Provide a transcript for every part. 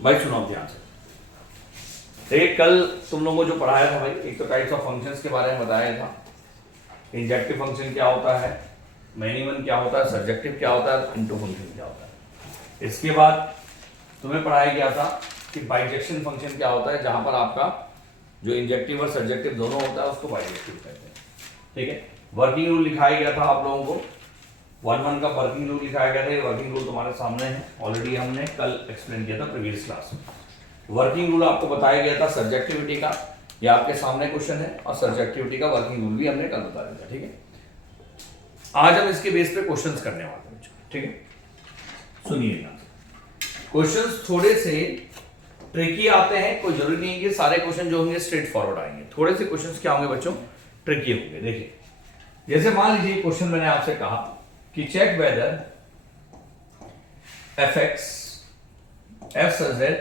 भाई सुनो ध्यान से। देखिए कल तुम लोगों को जो पढ़ाया था भाई, एक तो टाइप्स ऑफ फंक्शंस के बारे में बताया था। इंजेक्टिव फंक्शन क्या होता है, मिनिमम क्या होता है, सर्जेक्टिव क्या होता है, इनटू फंक्शन क्या होता है। इसके बाद तुम्हें पढ़ाया गया था कि बाइजेक्शन फंक्शन क्या होता है, जहां पर आपका जो इंजेक्टिव और सर्जेक्टिव दोनों होता है उसको बाइजेक्टिव कहते हैं। ठीक है, वर्किंग रूल लिखाया गया था आप लोगों को, 1-1 का वर्किंग रूल लिखाया गया था। ये वर्किंग रूल तुम्हारे सामने है, ऑलरेडी हमने कल एक्सप्लेन किया था प्रीवियस क्लास में। वर्किंग रूल आपको बताया गया था सब्जेक्टिविटी का, ये आपके सामने क्वेश्चन है, और सब्जेक्टिविटी का वर्किंग रूल भी हमने कल बता दिया। ठीक है, आज हम इसके बेस पे क्वेश्चंस करने वाले हैं। ठीक है, सुनिएगा। क्वेश्चंस थोड़े से ट्रिकी आते हैं, कोई जरूरी नहीं है कि सारे क्वेश्चन जो होंगे स्ट्रेट फॉरवर्ड आएंगे। थोड़े से क्वेश्चंस क्या होंगे बच्चों, ट्रिकी होंगे। देखिए जैसे मान लीजिए क्वेश्चन मैंने आपसे कहा कि check whether f such that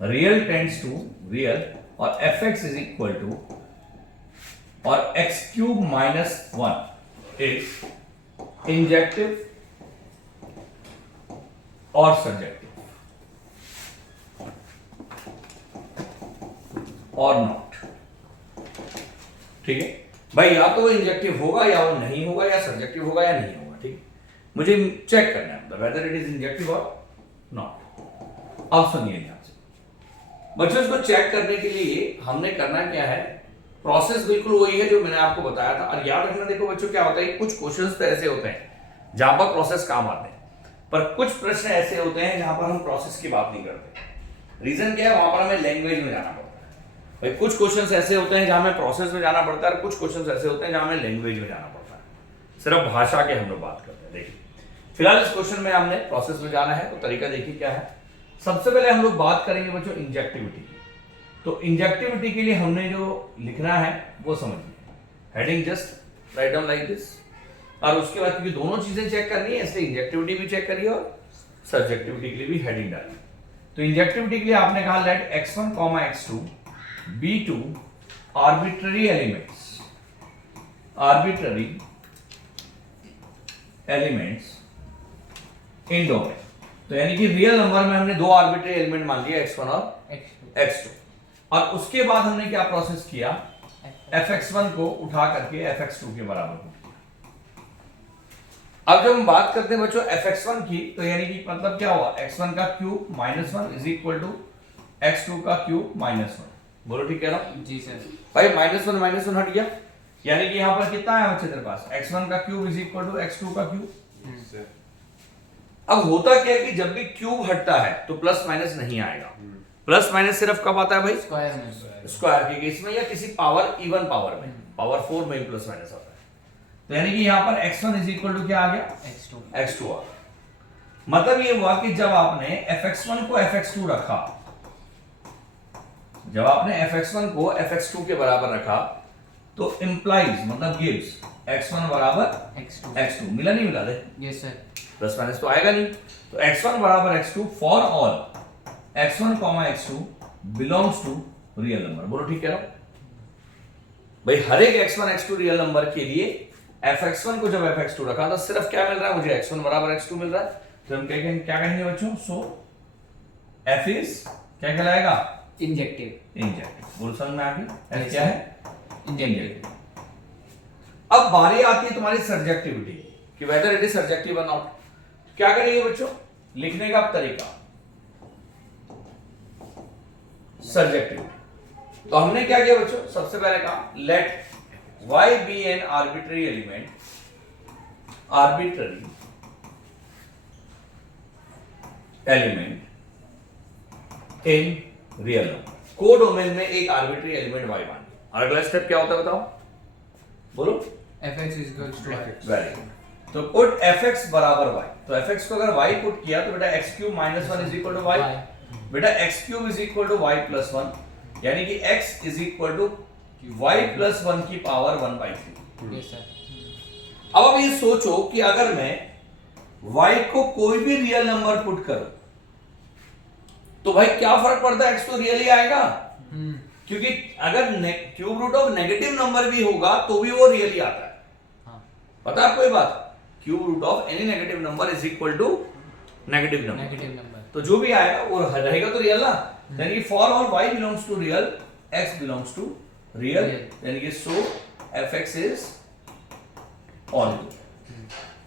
real tends to real और fx is equal to और x cube minus 1 is injective और subjective और नॉट। ठीक है भाई, या तो वो इंजेक्टिव होगा या वो नहीं होगा, या सब्जेक्टिव होगा या नहीं होगा। ठीक है, मुझे चेक करना है वेदर इट इज इंजेक्टिव और नॉट। अब सुनिए ध्यान से बच्चों, इसको चेक करने के लिए हमने करना क्या है, प्रोसेस बिल्कुल वही है जो मैंने आपको बताया था। और याद रखना, देखो बच्चों क्या होता है, कुछ क्वेश्चंस तो ऐसे होते हैं जहां पर प्रोसेस काम आते हैं, पर कुछ प्रश्न ऐसे होते हैं जहां पर हम प्रोसेस की बात नहीं करते। रीजन क्या है, वहां पर हमें लैंग्वेज में जाना पड़ता है। भाई कुछ क्वेश्चंस ऐसे होते हैं जहां हमें प्रोसेस में जाना पड़ता है, और कुछ क्वेश्चंस ऐसे होते हैं जहां हमें लैंग्वेज में जाना पड़ता है। सिर्फ भाषा के हम लोग बात करते हैं। देखिए फिलहाल इस क्वेश्चन में हमने प्रोसेस में जाना है, तो तरीका देखिए क्या है। सबसे पहले हम लोग बात करेंगे बच्चों इंजेक्टिविटी की। तो इंजेक्टिविटी के लिए हमने जो लिखना है वो समझिए, heading just write down like this. और उसके बाद क्योंकि दोनों चीजें चेक करनी है, इसलिए इंजेक्टिविटी भी चेक करिए और सब्जेक्टिविटी के लिए भी हेडिंग डालिए। तो इंजेक्टिविटी के लिए आपने कहा let x1, x2 be to arbitrary elements in domain। तो यानी कि रियल नंबर में हमने दो आर्बिट्री एलिमेंट मान लिया, x1 और x2। और उसके बाद हमने क्या प्रोसेस किया, fx1 को उठा करके fx2 के बराबर कर दिया। अब जब हम बात करते हैं बच्चों fx1 की, तो यानी कि मतलब क्या हुआ, x1 का cube minus 1 is equal to x2 का क्यूब माइनस 1। बोलो ठीक कह रहा हूं जी सर। भाई, माइनस वन हट गया, यानी कि यहां पर कितना है बच्चे तेरे पास, x1 का cube is equal to x2 का क्यूब। अब होता क्या है कि जब भी क्यूब हटता है तो प्लस माइनस नहीं आएगा। प्लस माइनस सिर्फ कब आता है भाई, स्क्वायर में, स्क्वायर के केस में, या किसी पावर इवन पावर में, पावर 4 में प्लस माइनस आता है। तो यानी कि यहां पर x1 इज इक्वल टू क्या आ गया, x2 आ गया। मतलब ये हुआ कि जब आपने fx1 को fx2 रखा, जब आपने fx1 को fx2 के बराबर रखा, तो इंप्लाइज मतलब गिव्स x1 बराबर x2 मिला नहीं मिला दे, यस सर। प्लस माइनस तो आएगा नहीं। तो x1 बराबर x2 for all x1, x2 belongs to real number. बोलो ठीक कह रहा हूं भाई, हर एक x1, x2 रियल नंबर के लिए fx1 को जब fx2 रखा तो सिर्फ क्या मिल रहा है मुझे, x1 बराबर x2 मिल रहा है। तो हम क्या कहेंगे बच्चों, सो f इज क्या कहलाएगा, इंजेक्टिव। बोल समझ में आ गई, f क्या है, इंजेक्टिव। अब बारी आती है तुम्हारी सब्जेक्टिविटी कि वेदर इट इज सब्जेक्टिव और नॉट। क्या करेंगे बच्चों, लिखने का तरीका सब्जेक्टिविटी। तो हमने क्या किया बच्चों, सबसे पहले कहा लेट y be an arbitrary element in real number. को डोमेन में एक आर्बिट्री एलिमेंट y मान लिया। अगला स्टेप क्या होता है बताओ, बोलो। fx is equals to y। Very good. तो पुट fx बराबर y। तो fx को अगर y पुट किया तो बेटा x cube minus 1 is equal to y। बेटा x cube is equal to y plus 1, यानी कि x is equal to y plus 1 की पावर 1/3। Yes sir. अब ये सोचो कि अगर मैं y को कोई भी रियल नंबर पुट करूं तो भाई क्या फर्क पड़ता है, x तो रियल ही आएगा। क्योंकि अगर cube root of negative number भी होगा तो भी वो रियल ही आता है। हाँ। पता है आपको ये बात, cube root of any negative number is equal to negative number. Negative number. तो तो जो भी आएगा वो रहेगा तो रियल ना, यानी कि for all y belongs to real, x belongs to real, यानी कि so fx is onto.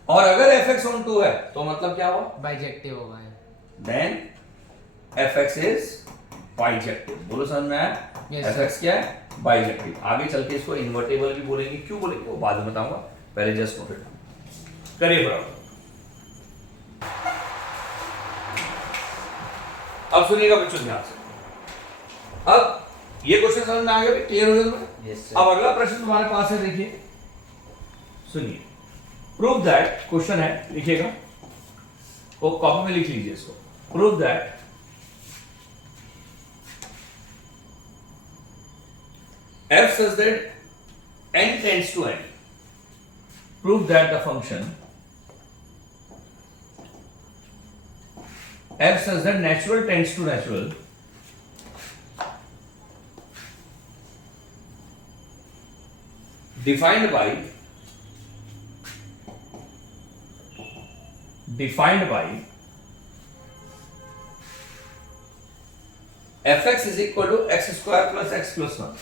और अगर fx ऑन टू है तो मतलब क्या हुआ, बाइजेक्टिव होगा ये। Then fx is bijective. बोलो समझ में आया? Yes, fx क्या है, बाइजेक्टिव। आगे चल के इसको इन्वर्टेबल भी बोलेंगे, क्यों बोलेंगे वो बाद में बताऊंगा, पहले जस्ट नोट इट करिए प्रॉब्लम। अब सुनिएगा बच्चों ध्यान से, अब ये क्वेश्चन समझ में आ गया, क्लियर हो गया तुम्हें? Yes, sir. अब अगला प्रश्न तुम्हारे पास है, देखिए सुनिए। प्रूव दैट, क्वेश्चन है, लिखिएगा, वो कॉपी में लिख लीजिए इसको। Prove that f such that n tends to n. Prove that the function f such that natural tends to natural defined by fx is equal to x square plus x plus 1.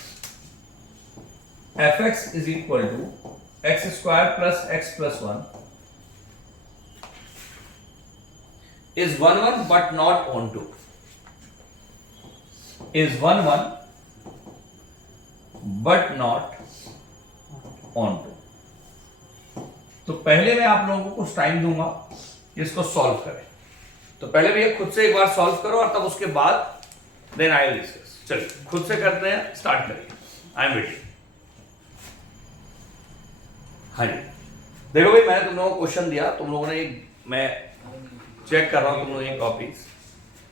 fx is equal to x square plus x plus 1 is 1 1 but not onto, is 1 1 but not onto। तो पहले मैं आप लोगों को कुछ time दूंगा इसको solve करें, तो पहले भैया खुद से एक बार सॉल्व करो और तब उसके बाद देन आई विल डिस्कस। चलिए खुद से करते हैं, स्टार्ट करिए, आई एम वेटिंग। हाँ जी, देखो भाई मैंने तुम लोगों को क्वेश्चन दिया, तुम लोगों ने, मैं चेक कर रहा हूं तुम लोगों की कॉपीज,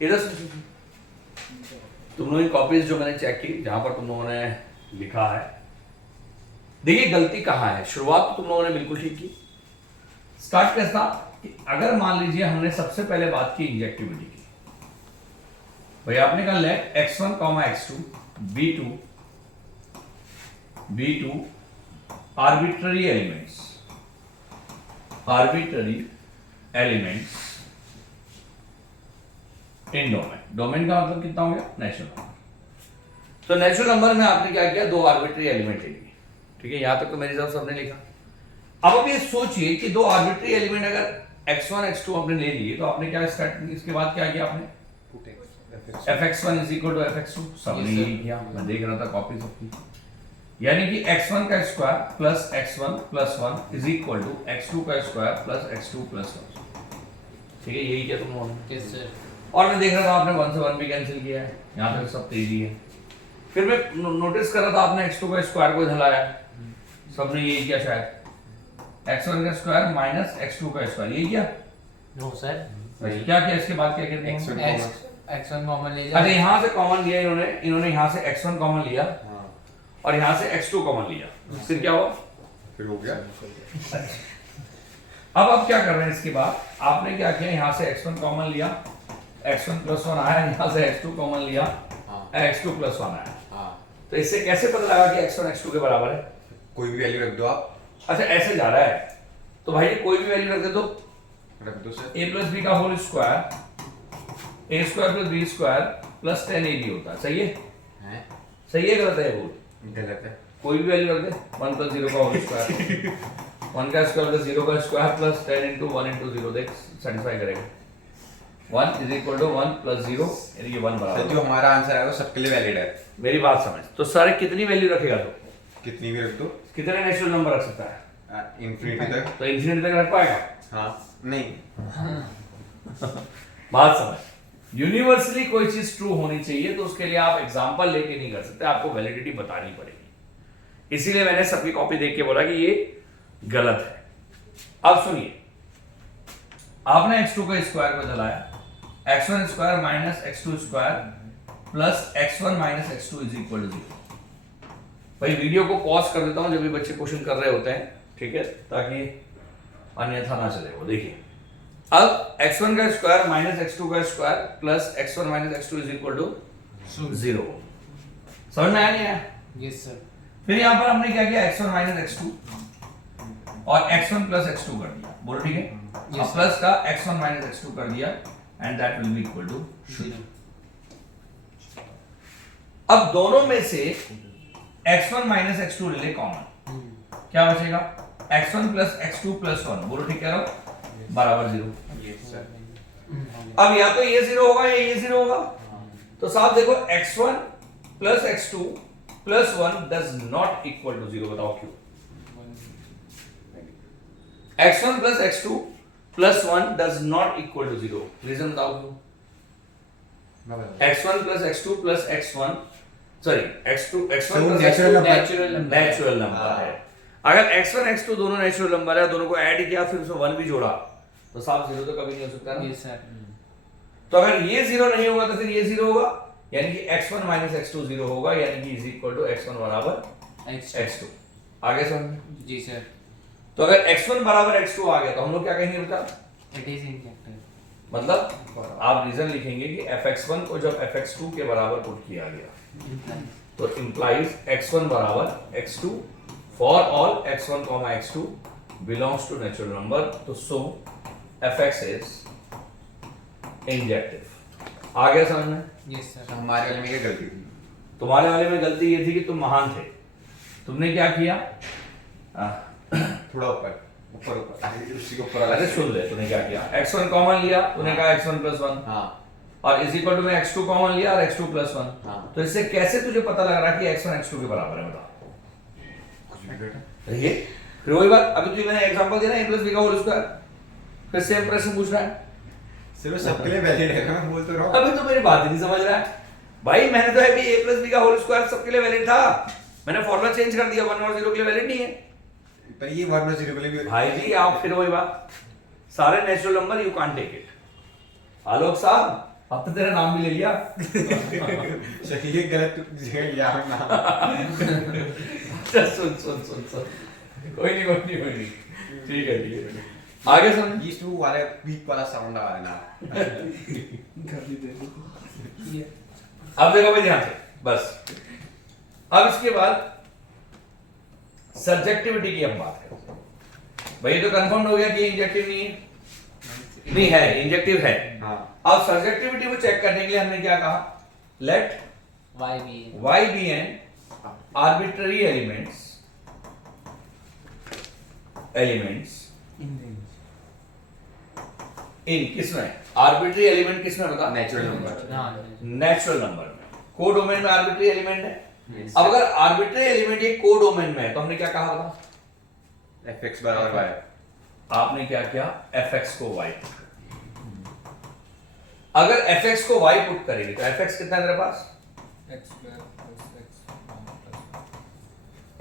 इधर से तुम लोगों की कॉपीज जो मैंने चेक की, जहां पर तुम लोगों ने लिखा है, देखिए गलती कहाँ है। शुरुआत तो तुम लोगों ने बिल्कुल ठीक की। स्टार्ट कैसा कि अगर मान लीजिए हमने सबसे पहले बात की इंजेक्टिविटी की, भाई आपने कहा let x1, x2 b2 arbitrary elements in domain का मतलब कितना हो गया, नेचुरल नंबर। तो नेचुरल नंबर में आपने क्या किया, दो आर्बिट्री एलिमेंट ले लिए, ठीक है, यहां तक तो मेरे हिसाब से हमने लिखा। अब ये सोचिए कि दो आर्बिट्री एलिमेंट अगर x1 x2 आपने ले लिए, तो आपने क्या स्टार्ट, इसके बाद क्या किया आपने, fx1 is equal to fx2, सबने यही किया, मैं देख रहा था कॉपी सबकी, यानी कि x1 का square plus x1 plus 1 is equal to x2 का स्क्वायर प्लस x2 प्लस 1, ठीक है, यही किया तुम लोगों ने। Yes, sir. और मैं देख रहा था आपने 1 से 1 भी कैंसिल किया है, यहाँ तक सब तेजी है। फिर मैं नोटिस कर रहा था आपने x2 का स्क्वायर को इधर लाया, सबने यही किया शायद, x1 का स्क्वायर माइनस x2 का स्क्वायर, यही किया। No, sir. क्या किया इसके बाद, क्या कहते हैं, x1 कॉमन ले अच्छा यहाँ से कॉमन लिया इन्होंने यहाँ से x1 कॉमन लिया और यहाँ से x2 कॉमन लिया, फिर क्या हुआ, फिर हो गया। अब आप क्या कर रहे हैं, इसके बाद आपने क्या किया, यहाँ से x1 कॉमन लिया, x1 प्लस 1 आया, यहाँ से x2 कॉमन लिया, x2 प्लस 1 आया। तो इससे कैसे पता लगा कि x1 x2 के बराबर है, कोई भी वैल्यू रख दो आप। अच्छा ऐसे जा रहा है, तो भाई कोई भी वैल्यू रख दो सर, a प्लस बी का whole square, a square plus B square plus 10ab होता है, सही है? सही है गलत है वो? गलत है। कोई भी वैल्यू रख दे, 1 प्लस 0 का होल स्क्वायर 1 का स्क्वायर प्लस 0 का स्क्वायर प्लस 10 into 1 into 0, देख सेटिस्फाई करेगा। 1 is equal to 1 plus 0, यानी कि 1 बराबर। सर जो हमारा आंसर है वो सबके लिए वैलिड है। मेरी बात समझ, तो सारे कितनी वैल्यू रखेगा तो? कितनी भी रख दो, कितने नेचुरल नंबर रख सकता है? इंफिनिटी तक। तो इंफिनिटी तक रख पाएगा? हाँ, नहीं। बात समझ, यूनिवर्सली कोई चीज ट्रू होनी चाहिए तो उसके लिए आप एग्जांपल लेके नहीं कर सकते, आपको वैलिडिटी बतानी पड़ेगी। इसीलिए मैंने सबकी कॉपी देख के बोला कि ये गलत है। अब सुनिए, आपने x2 का स्क्वायर को जलाया, x1 square minus x2 square plus x1 minus x2 is equal to 0। भाई वीडियो को पॉज कर देता हूं जब भी बच्चे क्वेश्चन कर रहे होते हैं, ठीक है, ताकि अन्यथा ना चले। वो देखिए, अब x1 का स्क्वायर माइनस x2 का square plus x1 minus x2 is equal to 0। समझ में आया नहीं आया? Yes sir. फिर यहां पर हमने क्या किया, x1 माइनस x2 और x1 प्लस x2 कर दिया, बोलो ठीक है। Yes, प्लस का x1 माइनस x2 कर दिया and that will be equal to 0 अब दोनों में से x1 माइनस x2 ले ले कॉमन, क्या बचेगा x1 प्लस x2 प्लस 1, बोलो ठीक कह रहा हूं, बराबर 0। Yes sir. अब या तो ये 0 होगा या ये 0 होगा, तो साहब देखो x1 plus x2 plus 1 does not equal to 0, बताओ क्यों? x1 plus x2 plus 1 does not equal to 0, reason बताओ क्यों? x1 plus x2 plus x1 sorry x1 plus natural number है। अगर x1 x2 दोनों नेचुरल नंबर है, दोनों को ऐड किया फिर उसमें 1 भी जोड़ा, तो साहब 0 तो कभी नहीं हो सकता ना। Yes sir. तो अगर ये 0 नहीं होगा तो फिर ये 0 होगा, यानी कि x1 माइनस x2 0 होगा, यानी कि इज इक्वल टू x1 बराबर x2। आगे समझ? जी सर। तो अगर x1 बराबर x2 आ गया तो हम लोग क्या कहेंगे बेटा? It is injective. मतलब आप रीजन लिखेंगे कि fx1 को जब fx2 के बराबर पुट किया गया तो implies x1 बराबर x2 for all x1, x2 belongs to natural number, तो so fx is injective। आ गया समझ में? Yes sir. हमारे वाले में क्या गलती थी? तुम्हारे वाले में गलती ये थी कि तुम महान थे, तुमने क्या किया? थोड़ा ऊपर ऊपर ऊपर उसी के ऊपर वाला। अरे सुन ले, तूने क्या किया? x1 कॉमन लिया, तूने कहा x1 प्लस 1, हाँ और इज इक्वल टू में x2 कॉमन लिया और x2 प्लस 1। हाँ। तो इससे कैसे तुझे पता लग रहा है कि x1 x2 के बराबर है? बता। कुछ भी बेटा। देखिए फिर वही बात, अभी तुझे मैंने एग्जांपल दिया ना a प्लस b का होल स्क्वायर, फिर सेम प्रश्न पूछ रहा है। सिर्फ सबके लिए वैलिड है, मैं बोल तो रहा हूँ। अभी तो मेरी बात ही नहीं समझ रहा है भाई। मैंने तो है भी a प्लस b का होल स्क्वायर सबके लिए वैलिड था, मैंने फॉर्मूला चेंज कर दिया, 1 और 0 के लिए वैलिड नहीं है पर ये 1 और 0 के लिए भी भाई जी। आप फिर वही बात, सारे natural number you can't take it. Alok साहब अब तो तेरा नाम भी ले लिया। सही है, गलत जगह लिया है ना। चल सुन सुन सुन सुन, कोई नहीं कोई नहीं कोई नहीं, ठीक है ठीक है। आगे सुन, ये स्टू वाला वीक वाला साउंड आ रहा है ना। अब देखो भाई ध्यान से बस। अब इसके बाद सब्जेक्टिविटी की हम बात करते हैं। भाई ये तो कंफर्म हो गया कि इंजेक्टिव नहीं है, नहीं है, इंजेक्टिव है। हाँ। अब सब्जेक्टिविटी को चेक करने के लिए हमने क्या कहा? Let Y be y be an arbitrary elements in किसमें? आर्बिट्री एलिमेंट किसमें बता? Natural number. हाँ नेचुरल नंबर में। को डोमेन में आर्बिट्री एलिमेंट है। अब अगर आर्बिट्री एलिमेंट ये को डोमेन में है तो हमने क्या कहा था? fx बराबर y। आपने क्या किया? fx को y। अगर fx को y पुट करेंगे तो fx कितना है तेरे पास? x square plus x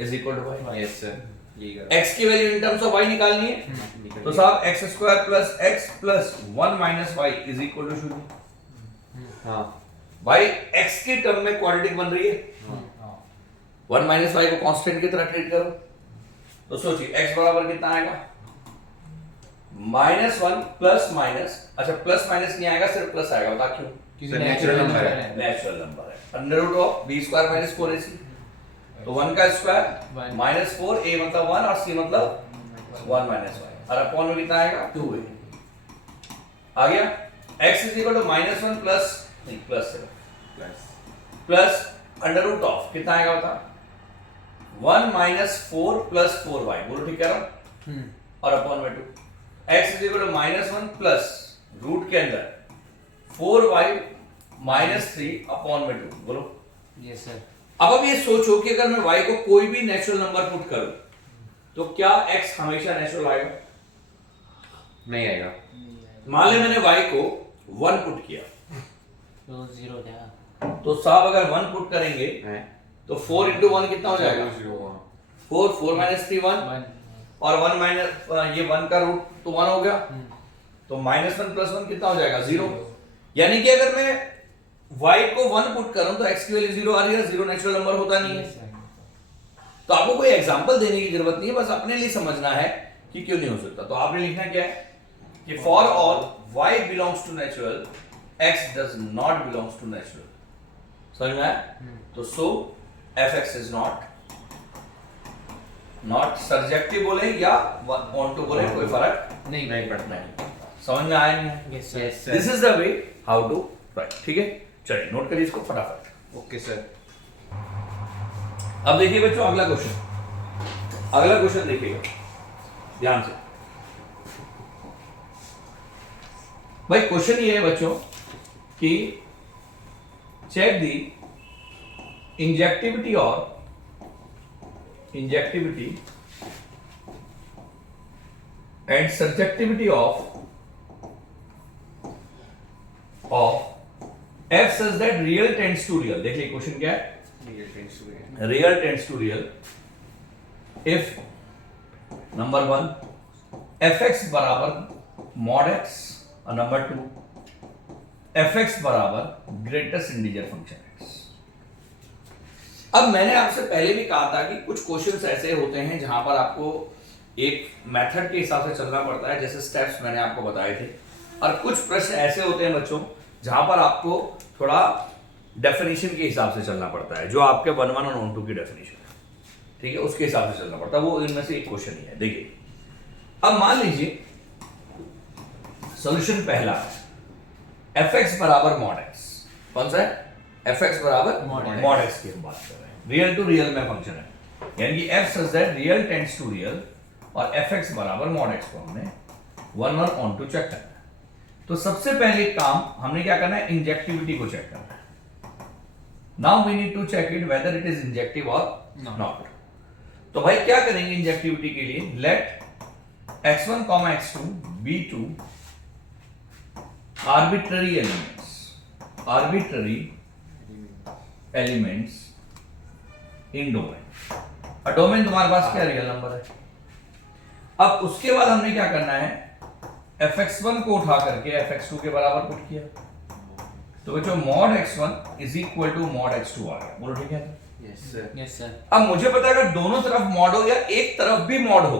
is equal to y। Yes sir, यही कर। x की value in terms of y निकालनी है, तो साहब x square plus x plus 1 minus y is equal to 0। हाँ भाई x की टर्म में क्वाड्रेटिक बन रही है, 1 माइनस y को कांस्टेंट की तरह ट्रीट करो, तो सोचिए x बराबर कितना आएगा? -1 प्लस माइनस, अच्छा प्लस माइनस नहीं आएगा, सिर्फ प्लस आएगा, बता क्यों? सर नेचुरल नंबर है। नेचुरल नंबर है। Under root of b square minus 4ac, तो 1 का स्क्वायर माइनस 4, a मतलब 1 और c मतलब 1 माइनस y, और अपॉन में कितना आएगा? 2a। आ गया? x is equal to -1 plus नहीं plus plus under root of कितना आएगा बता? 1 माइनस 4 प्लस 4y, बोलो ठीक कह रहा हूं, और अपॉन में 2। x is equal to -1 plus root के अंदर 4y माइनस 3 अपॉन में 2, बोलो। Yes sir. अब ये सोचो कि अगर मैं y को कोई भी नेचुरल नंबर पुट करूं तो क्या x हमेशा नेचुरल आएगा? नहीं आएगा। मान ले मैंने y को 1 पुट किया, तो 0 था। तो साहब अगर 1 पुट करेंगे हैं? तो 4 into 1 कितना हो जाएगा? 4, 4 माइनस 3 1, 1 और 1 माइनस ये 1 का रूट तो 1 हो गया, तो -1 प्लस 1 कितना हो जाएगा? 0। यानी कि अगर मैं y को 1 पुट करूं तो x की वैल्यू 0 आ रही है, 0 नेचुरल नंबर होता नहीं है। तो आपको कोई एग्जांपल देने की जरूरत नहीं है, बस अपने लिए समझना है कि क्यों नहीं हो सकता। तो आपने लिखना क्या है कि for all y belongs to natural, x does not belongs to natural. समझ में आया? तो so fx is not subjective बोले या ऑन टू बोले कोई फर्क नहीं नहीं पड़ता। नहीं। समझ में आया नहीं है? Yes, sir. Yes, sir. This is the way how to write, ठीक है? चलिए नोट करिए इसको फटाफट। Okay sir. अब देखिए बच्चों अगला क्वेश्चन, अगला क्वेश्चन देखिएगा ध्यान से। भाई क्वेश्चन ये है बच्चों कि check the injectivity and subjectivity of f such that real tends to real। देख लीजिए क्वेश्चन क्या है, real tends to real if number 1 fx बराबर mod x और नंबर 2 fx बराबर ग्रेटेस्ट इंटीजर फंक्शन x। अब मैंने आपसे पहले भी कहा था कि कुछ क्वेश्चंस ऐसे होते हैं जहां पर आपको एक मेथड के हिसाब से चलना पड़ता है, जैसे स्टेप्स मैंने आपको बताए थे, और कुछ प्रश्न ऐसे होते हैं बच्चों जहां पर आपको थोड़ा डेफिनेशन के हिसाब से चलना पड़ता है, जो आपके 1-1 और 1-2 की डेफिनेशन है, ठीक है, उसके हिसाब से चलना पड़ता है। वो इनमें से एक क्वेश्चन ही है। देखिए अब मान लीजिए सॉल्यूशन पहला है fx बराबर mod x। कौन सा है? fx बराबर mod x की हम बात कर रहे हैं, रियल टू रियल में फंक्शन है, यानी कि f such that real tends to real और fx बराबर mod x को हमने 1-1 ऑन टू चेक करना है। तो सबसे पहले काम हमने क्या करना है, इंजेक्टिविटी को चेक करना है। Now we need to check it whether it is injective और नॉट। तो भाई क्या करेंगे इंजेक्टिविटी के लिए, लेट x1, x2 be two arbitrary elements in domain। और डोमेन तुम्हारे पास क्या रियल नंबर है। अब उसके बाद हमने क्या करना है, fx1 को उठा करके fx2 के बराबर पुट किया, तो बच्चों mod x1 is equal to mod x2 आ गया। बोलो ठीक है? Yes sir. Yes, sir. अब मुझे पता है अगर दोनों तरफ मॉड हो या एक तरफ भी मॉड हो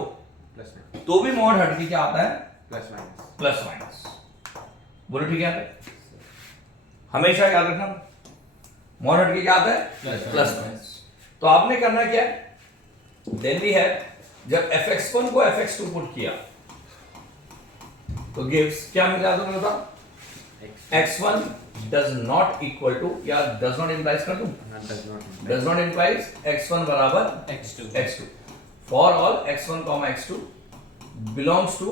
प्लस माइनस तो भी मॉड हट के क्या आता है, प्लस माइनस। Plus minus. बोलो ठीक है? हमेशा याद रखना मॉड हट के क्या आता है, प्लस माइनस। तो आपने करना क्या है, देन वी हैव जब fx1 को fx2 पुट किया तो गिव्स क्या मिला, तो मैं बताऊं x1 does not equal to या does not implies कर दूं, does not implies x1 बराबर x2 for all x1, x2 belongs to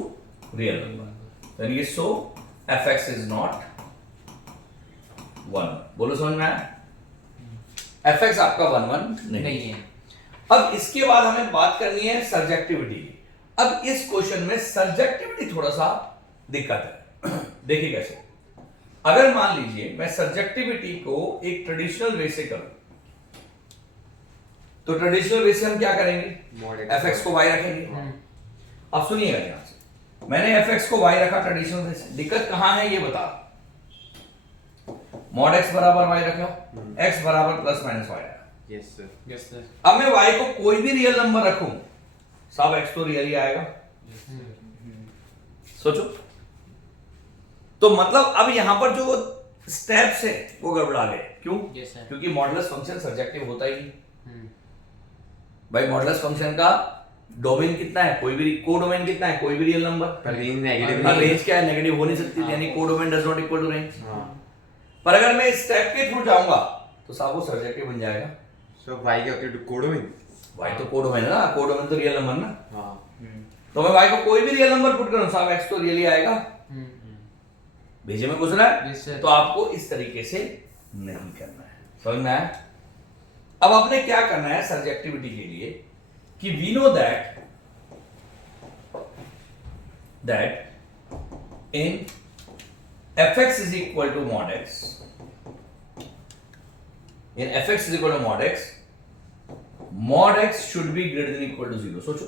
real number, then ये so fx is not 1। बोलो समझ में आया? fx आपका 1-1 नहीं है। अब इसके बाद हमें बात करनी है सब्जेक्टिविटी की। अब इस क्वेश्चन में सब्जेक्टिविटी थोड़ा सा दिक्कत है। देखिए कैसे, अगर मान लीजिए मैं सब्जेक्टिविटी को एक ट्रेडिशनल वे से करूं, तो ट्रेडिशनल वे से हम क्या करेंगे, fx को y रखेंगे। अब सुनिएगा ध्यान से, मैंने fx को y रखा ट्रेडिशनल वे से, दिक्कत कहां है ये बता। mod x बराबर y रखा, x बराबर प्लस माइनस y रखा। Yes sir. Yes, sir. अब मैं y को कोई भी रियल नंबर रखूं, सब x तो रियल ही आएगा। सोचो, तो मतलब अब यहां पर जो स्टेप्स है वो गड़बड़ा गए। क्यों? Yes, sir. क्योंकि मॉडुलस फंक्शन सब्जेक्टिव होता ही नहीं। Hmm. भाई मॉडुलस फंक्शन का डोमेन कितना है, कोई भी कोडोमेन कितना है, कोई भी रियल नंबर। पर रेंज नेगेटिव और रेंज क्या है, नेगेटिव हो नहीं सकती, यानी codomain does not equal to range. हां। पर अगर मैं इस स्टेप के थ्रू जाऊंगा तो साहब वो सब्जेक्टिव बन जाएगा। सो y क्या होता है, कोडोमेन। भाई तो कोडोमेन है ना, कोडोमेन तो रियल नंबर ना। हां। तो मैं y को कोई भी रियल नंबर पुट करूं, साहब x तो रियल ही आएगा। Hmm. भेजे में कुछ रहा है, Yes, sir. तो आपको इस तरीके से नहीं करना है। समझ में आया? अब आपने क्या करना है सब्जेक्टिविटी के लिए कि we know that in fx is equal to mod x, in fx is equal to mod x should be greater than equal to 0। सोचो,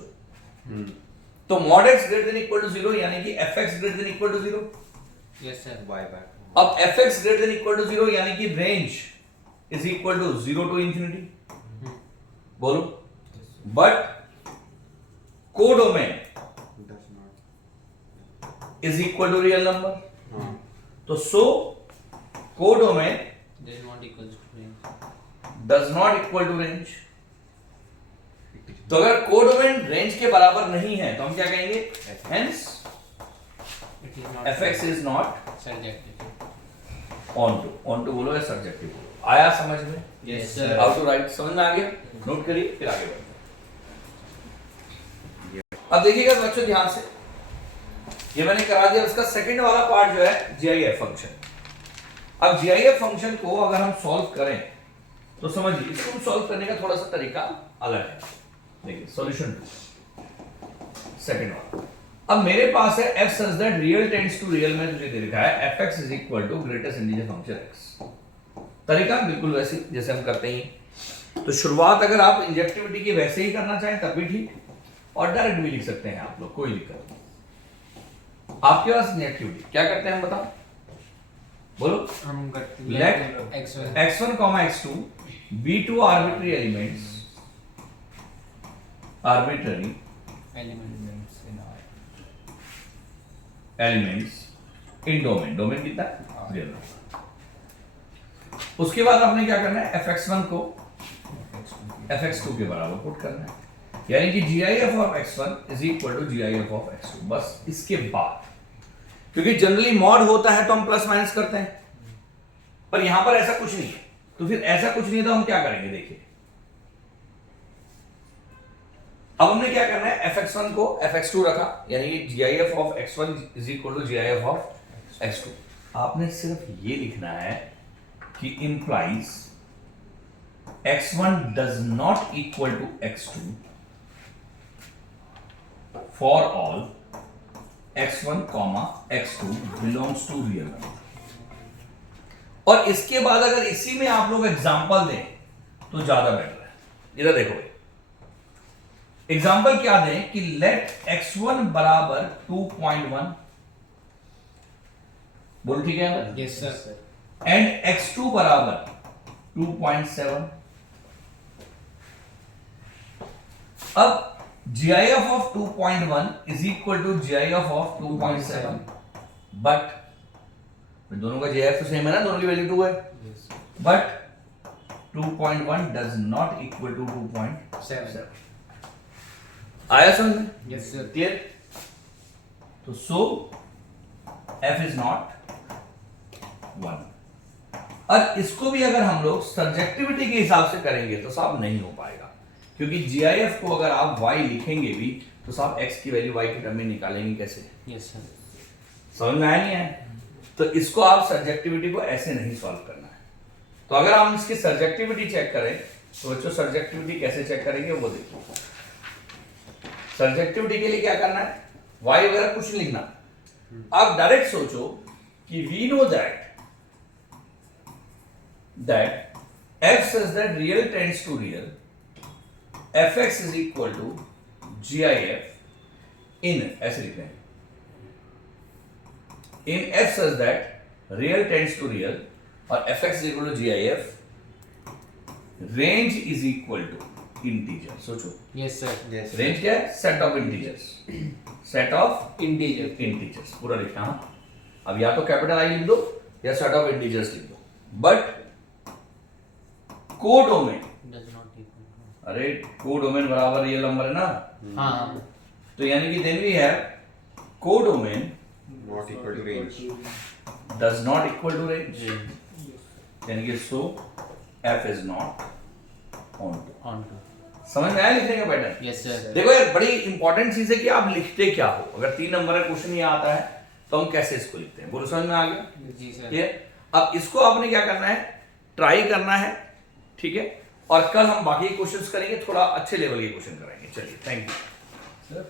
तो mod x greater than equal to 0 यानी कि fx greater than equal to 0। Yes, sir. y back। अब fx greater than equal to 0 यानी कि range is equal to 0 to infinity। बोलो, but codomain does not। is equal to real number। हां। तो सो codomain Does not equals to range. does not equal to range। तो अगर codomain range के बराबर नहीं है तो हम क्या कहेंगे, hence It is not fx is not subjective. on to बोलो या subjective बोलो, आया समझ में? Yes sir. How to write समझ में आ गया? नोट करिए फिर आगे बढ़ते हैं। अब देखिएगा बच्चों ध्यान से, ये मैंने करा दिया उसका सेकंड वाला पार्ट जो है जीआईएफ फंक्शन। अब जीआईएफ फंक्शन को अगर हम सॉल्व करें तो समझिए इसको सॉल्व करने का थोड़ा सा तरीका अलग है। देखिए सॉल्यूशन सेकंड वाला, अब मेरे पास है f such that real tends to real में तुझे दे रखा है fx is equal to greatest integer function x। तरीका बिल्कुल वैसे जैसे हम करते हैं। तो शुरुआत अगर आप इंजेक्टिविटी की वैसे ही करना चाहें तब भी ठीक, और डायरेक्ट भी लिख सकते हैं आप लोग, कोई दिक्कत नहीं। आपके पास इंजेक्टिविटी क्या करते हैं हम बताओ, बोलो। हम करते हैं Let x1 x2 be two arbitrary elements in domain, domain कितना है? 0। उसके बाद आपने क्या करना है, fx1 को fx2 के बराबर पुट करना है, यानी कि GIF of x1 is equal to GIF of x2। बस इसके बाद, क्योंकि जनरली मॉड होता है तो हम प्लस माइनस करते हैं, पर यहां पर ऐसा कुछ नहीं है। तो फिर ऐसा कुछ नहीं है तो हम क्या करेंगे, देखिए अब हमने क्या करना है, fx1 को fx2 रखा, यानी कि GIF of x1 is equal to GIF of x2। आपने सिर्फ ये लिखना है कि implies x1 does not equal to x2 for all x1, x2 belongs to real number. और इसके बाद अगर इसी में आप लोग एग्जांपल दें तो ज्यादा बेटर है। इधर देखो एग्जाम्पल क्या दें कि लेट x1 बराबर 2.1, बोलो ठीक है, Yes sir. एंड x2 बराबर 2.7। अब GIF of 2.1 is equal to GIF of 2.7, but दोनों का GIF तो सेम है ना, दोनों की वैल्यू 2 है, Yes. But 2.1 does not equal to 2.7। आया समझ में? Yes sir. क्लियर? तो सो f इज नॉट 1। और इसको भी अगर हम लोग सब्जेक्टिविटी के हिसाब से करेंगे तो साहब नहीं हो पाएगा, क्योंकि GIF को अगर आप y लिखेंगे भी तो साहब x की वैल्यू y के टर्म में निकालेंगे कैसे? Yes sir. समझ में आया नहीं आया? तो इसको आप सब्जेक्टिविटी को ऐसे नहीं सॉल्व करना है। तो अगर हम इसकी सब्जेक्टिविटी चेक करें तो बच्चों सब्जेक्टिविटी कैसे चेक करेंगे वो देखिए। सब्जेक्टिविटी के लिए क्या करना है, y वगैरह कुछ नहीं लिखना, आप डायरेक्ट सोचो कि we know that f says that real tends to real, fx is equal to GIF in, ऐसे लिखते हैं, in f says that real tends to real और fx is equal to GIF, range is equal to integer। सोचो Yes sir. Yes. Range क्या है, set of integers, set of Integer. Integers पूरा लिखना। अब या तो कैपिटल आई लिख दो या सेट ऑफ इंटीजर्स लिख दो, but codomain, Does not equal. अरे कोडोमेन बराबर रियल नंबर है ना, हाँ. तो यानी कि then we have codomain Not equal to range. Does not equal to range, यानी कि so f is not onto. On to. समझ में आया लिखने का पैटर्न? Yes sir. देखो यार बड़ी इंपॉर्टेंट चीज है कि आप लिखते क्या हो। अगर 3 नंबर का क्वेश्चन ही आता है तो हम कैसे इसको लिखते हैं, बोलो समझ में आ गया? जी सर. ये अब इसको आपने क्या करना है, ट्राई करना है, ठीक है, और कल हम बाकी क्वेश्चंस करेंगे, थोड़ा अच्छे लेवल के क्वेश्चन करेंगे। चलिए थैंक यू सर।